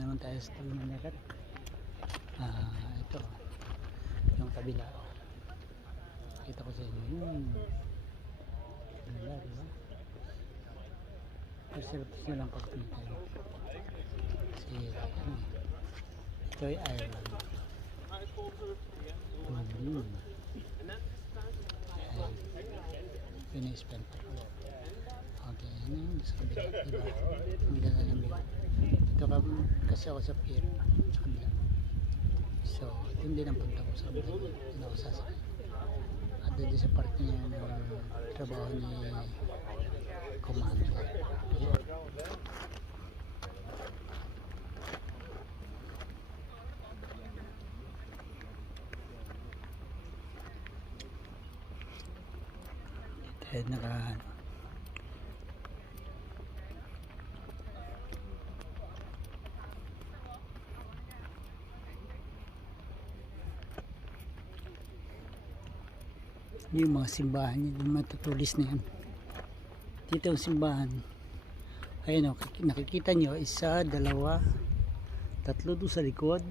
naman tayo sa tabi ng dagat. Ito yung kabila. Kita ko sa inyo yung kabila, diba? Sarap lang pagpunta tayo kasi ito ay island. Pinispend pa ko. Okay, yan yung sa kabila, diba? Ang ganda ng view. Ito kasi ako sa pier sa kabila. So, ito hindi ang punta ko sa kabila. Hindi ako sasakay. At doon sa part niya ng trabaho ni Commander. Ito naka yung mga simbahan yun, yung matutulis na yan. Dito yung simbahan, ayun o, nakikita nyo, isa, dalawa, tatlo doon sa likod.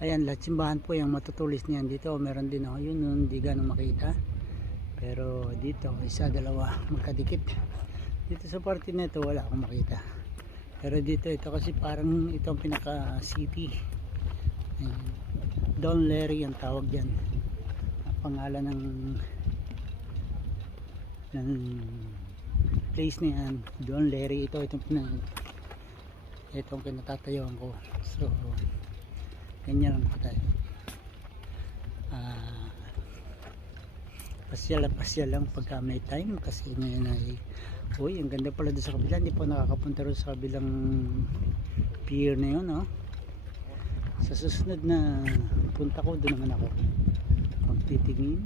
Ayan, lahat simbahan po yung matutulis na yan. Dito meron din o, yun hindi ganong makita, pero dito isa, dalawa, magkadikit. Dito sa parte na ito wala akong makita, pero dito ito kasi parang itong pinaka city. Don Larry ang tawag dyan, pangalan ng place na yan, Don Larry. Itong kinatatayuan ko. So ganyan lang po tayo. Pasyal lang pagka may time, kasi ngayon ay uy, ang ganda pala doon sa kabila. Hindi po nakakapunta rin sa kabilang pier na yun, no? Sa susunod na punta ko, doon naman ako magtitingin.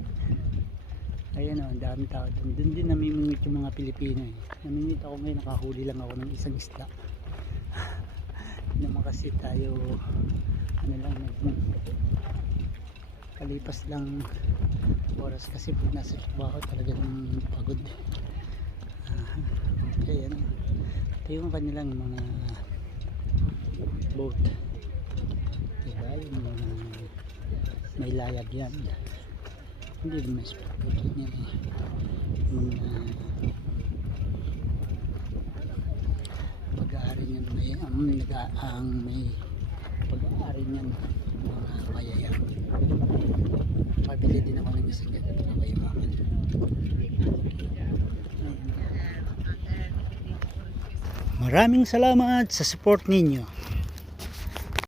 Ayan o, ang dami tao doon din namimingwit yung mga Pilipino eh. Namimingwit ako ngayon, nakahuli lang ako ng isang isda. Naman kasi tayo ano lang, kalipas lang oras kasi pag nasa trabaho talagang pagod. Okay, ano, ito yung kanilang mga boat, diba? Yung mga may layag yan. Hindi naman spectacle niya eh. Pag-aari niyan may pag-aari niyan mga mayayaman. Pabili din ako ng isang ganito na mayayaman. Maraming salamat sa support ninyo.